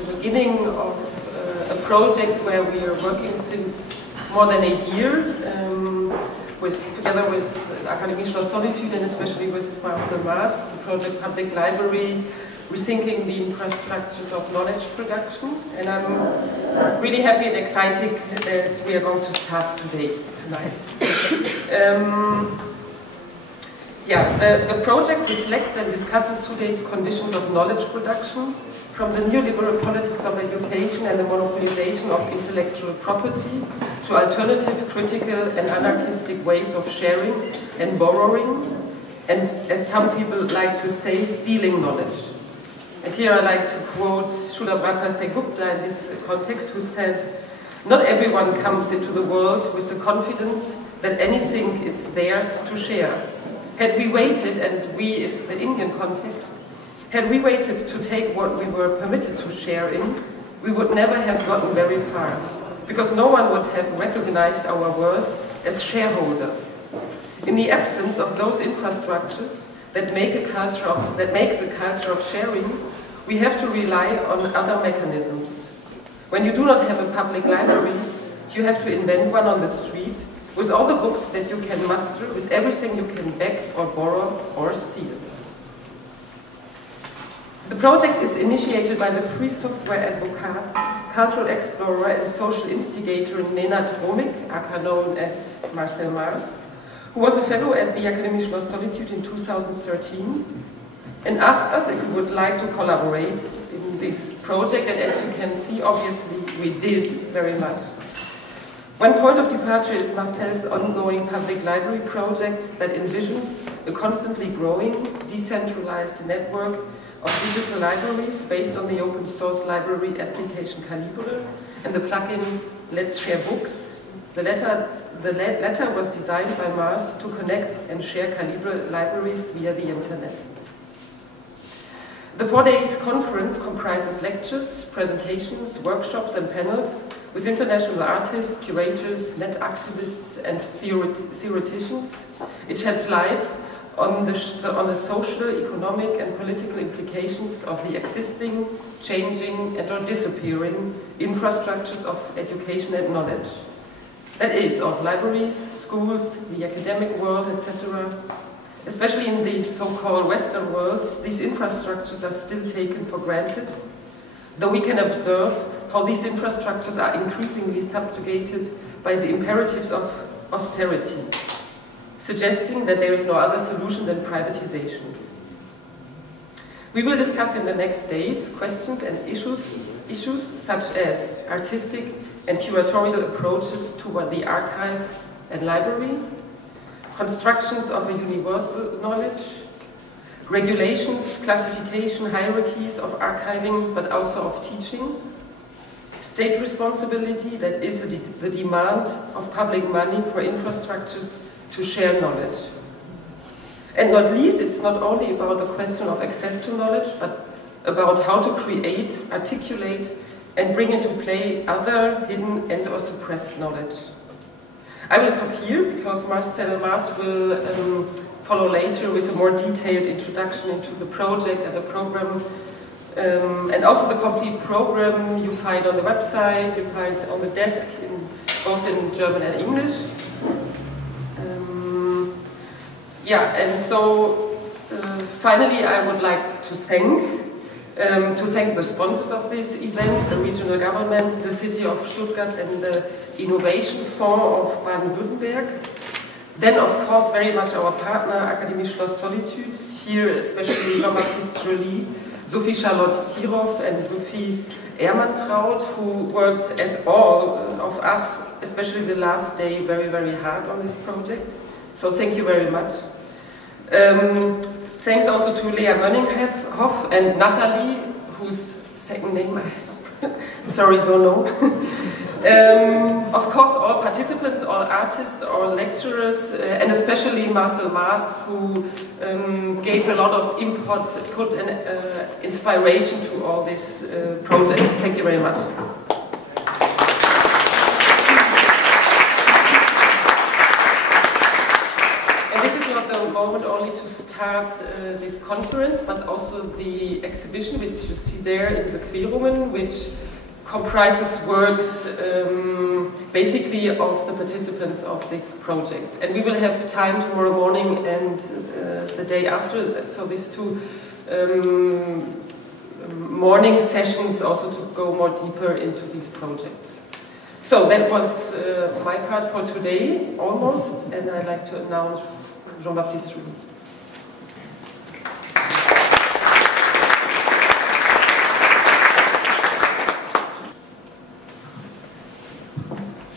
The beginning of a project where we are working since more than a year, together with Akademie Schloss Solitude and especially with Marcell, the project Public Library, rethinking the infrastructures of knowledge production. And I'm really happy and excited that we are going to start tonight. The project reflects and discusses today's conditions of knowledge production, from the neoliberal politics of education and the monopolization of intellectual property to alternative, critical and anarchistic ways of sharing and borrowing, and as some people like to say, stealing knowledge. And here I like to quote Shulambrata Segupta in this context, who said, "Not everyone comes into the world with the confidence that anything is theirs to share. Had we waited," and we is the Indian context, "had we waited to take what we were permitted to share in, we would never have gotten very far, because no one would have recognized our worth as shareholders. In the absence of those infrastructures that makes a culture of sharing, we have to rely on other mechanisms. When you do not have a public library, you have to invent one on the street, with all the books that you can muster, with everything you can beg or borrow or steal." The project is initiated by the free software advocate, cultural explorer and social instigator Nenad Romik, aka known as Marcell, who was a fellow at the Akademie Schloss Solitude in 2013, and asked us if we would like to collaborate in this project, and as you can see, obviously, we did very much. One point of departure is Marcell's ongoing public library project that envisions a constantly growing, decentralized network of digital libraries based on the open source library application Calibre and the plugin Let's Share Books. The latter was designed by Mars to connect and share Calibre libraries via the internet. The 4 days conference comprises lectures, presentations, workshops and panels with international artists, curators, net activists and theoreticians. It sheds light on the social, economic and political implications of the existing, changing and or disappearing infrastructures of education and knowledge. That is, of libraries, schools, the academic world, etc. Especially in the so-called Western world, these infrastructures are still taken for granted, though we can observe how these infrastructures are increasingly subjugated by the imperatives of austerity, suggesting that there is no other solution than privatization. We will discuss in the next days questions and issues such as artistic and curatorial approaches toward the archive and library, constructions of a universal knowledge, regulations, classification, hierarchies of archiving but also of teaching, state responsibility, that is the demand of public money for infrastructures to share knowledge. And not least, it's not only about the question of access to knowledge, but about how to create, articulate, and bring into play other hidden and or suppressed knowledge. I will stop here because Marcell will follow later with a more detailed introduction into the project and the program. And also the complete program you find on the website, you find on the desk, both in German and English. And so finally I would like to thank the sponsors of this event, the regional government, the city of Stuttgart and the Innovation Fund of Baden-Württemberg. Then of course very much our partner Akademie Schloss Solitude, here especially Jean-Baptiste, Sophie-Charlotte and Sophie Ermantraut, who worked as all of us, especially the last day, very, very hard on this project. So thank you very much. Thanks also to Lea Mönninghoff and Natalie, whose second name I sorry, don't know. Of course, all participants, all artists, all lecturers, and especially Marcell, who gave a lot of input and inspiration to all this project. Thank you very much. moment only to start this conference, but also the exhibition which you see there in the Querungen, which comprises works basically of the participants of this project. And we will have time tomorrow morning and the day after, so these two morning sessions also to go more deeper into these projects. So that was my part for today, almost, and I'd like to announce Jean-Baptiste.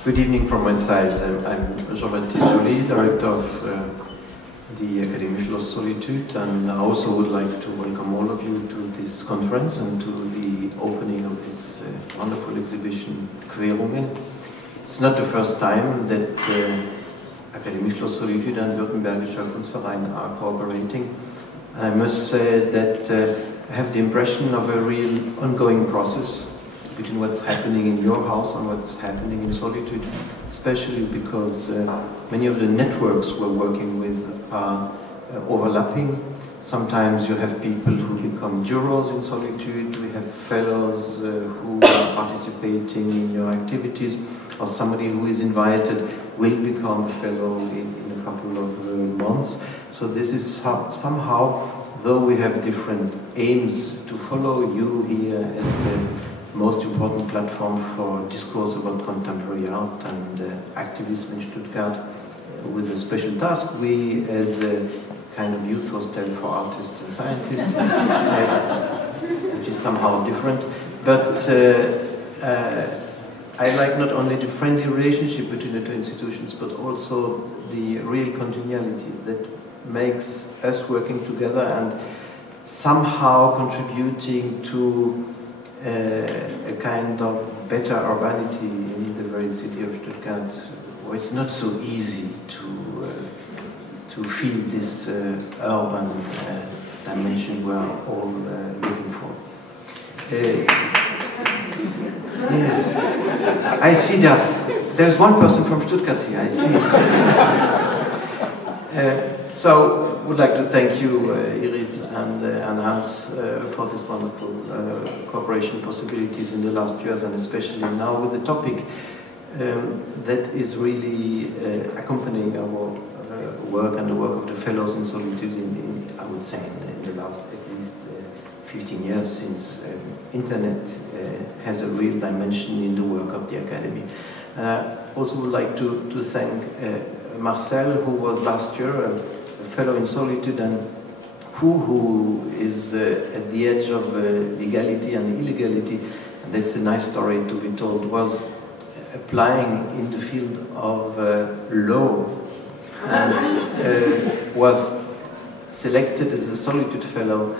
Good evening from my side. I'm Jean-Baptiste, director of the Akademie Schloss Solitude, and I also would like to welcome all of you to this conference and to the opening of this wonderful exhibition, Querungen. It's not the first time that Akademie Schloss Solitude and Württembergischer Kunstverein are cooperating. I must say that I have the impression of a real ongoing process between what's happening in your house and what's happening in Solitude, especially because many of the networks we're working with are overlapping. Sometimes you have people who become jurors in Solitude, we have fellows who are participating in your activities, or somebody who is invited will become a fellow in a couple of months. So this is somehow, though we have different aims to follow, you here as the most important platform for discourse about contemporary art and activism in Stuttgart, with a special task, we as a kind of youth hostel for artists and scientists, which is somehow different. But I like not only the friendly relationship between the two institutions, but also the real congeniality that makes us working together and somehow contributing to a kind of better urbanity in the very city of Stuttgart, where it's not so easy to feel this urban dimension we're all looking for. Yes, I see there's one person from Stuttgart here, I see. So, I would like to thank you, Iris and Hans, for this wonderful cooperation possibilities in the last years, and especially now with the topic that is really accompanying our work and the work of the fellows in Solitude I would say, in the last at least 15 years, since internet has a real dimension in the work of the Academy. Also would like to thank Marcell, who was last year a fellow in Solitude and who is at the edge of legality and illegality, and that's a nice story to be told, was applying in the field of law and was selected as a Solitude fellow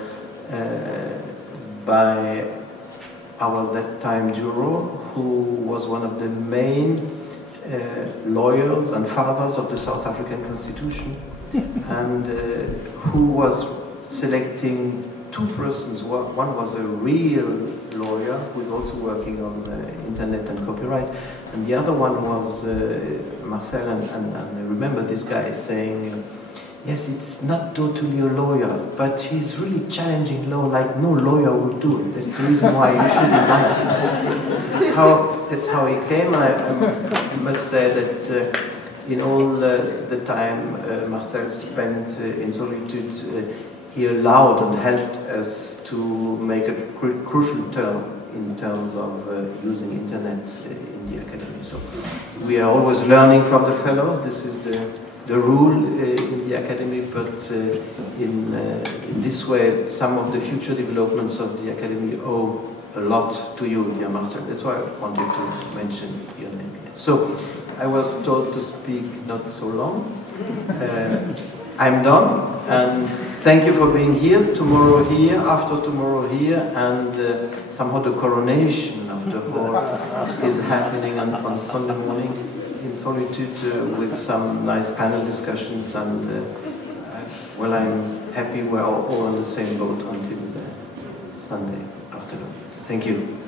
by our that time juror, who was one of the main lawyers and fathers of the South African Constitution, and who was selecting two persons. One was a real lawyer who is also working on internet and copyright, and the other one was Marcell, and I remember this guy saying, yes, it's not totally a lawyer, but he's really challenging law like no lawyer would do it. That's the reason why you should invite him. That's how he came. I must say that in all the time Marcell spent in Solitude, he allowed and helped us to make a crucial turn in terms of using internet in the Academy. So we are always learning from the fellows. This is the rule in the Academy, but in this way, some of the future developments of the Academy owe a lot to you, dear Marcell. That's why I wanted to mention your name here. So, I was told to speak not so long. I'm done, and thank you for being here. Tomorrow here, after tomorrow here, and somehow the coronation of the hall is happening on Sunday morning in Solitude with some nice panel discussions, and well, I'm happy we're all on the same boat until Sunday afternoon. Thank you.